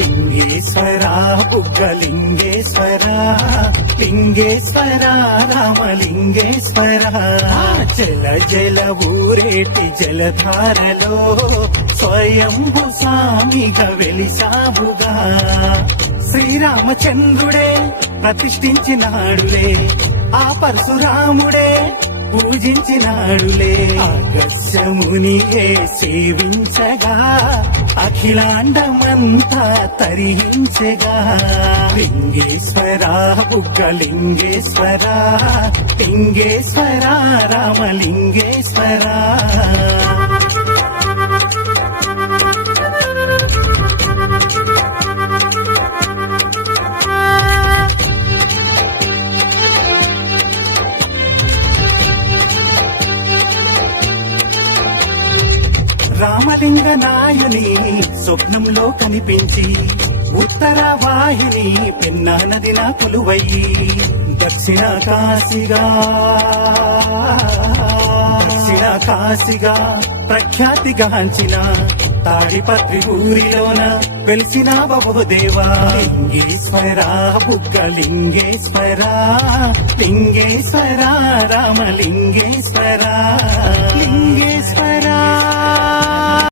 లింగేశ్వర బుగ్గలింగేశ్వర లింగేశ్వర రామలింగేశ్వర జల జల ఊరేటి జలధారలో స్వయంభు స్వామిగా వెలిశావుగా శ్రీరామచంద్రుడే ప్రతిష్ఠించినాడులే ఆ పరశురాముడే పూజించినాడులే ఆగస్యమునియే సేవించగా అఖిలాండమంతా తరించగా లింగేశ్వర బుగ్గలింగేశ్వర లింగేశ్వర రామలింగేశ్వర రామలింగ నాయుని స్వప్నంలో కనిపించి ఉత్తర వాహిని పెన్నా నది నా కొలువయ్యి దక్షిణ కాశీగా ప్రఖ్యాతిగాంచిన తాడిపత్రి ఊరిలోన వెలిసిన బహుదేవా లింగేశ్వర బుగ్గలింగేశ్వర లింగేశ్వర రామలింగేశ్వర లింగేశ్వర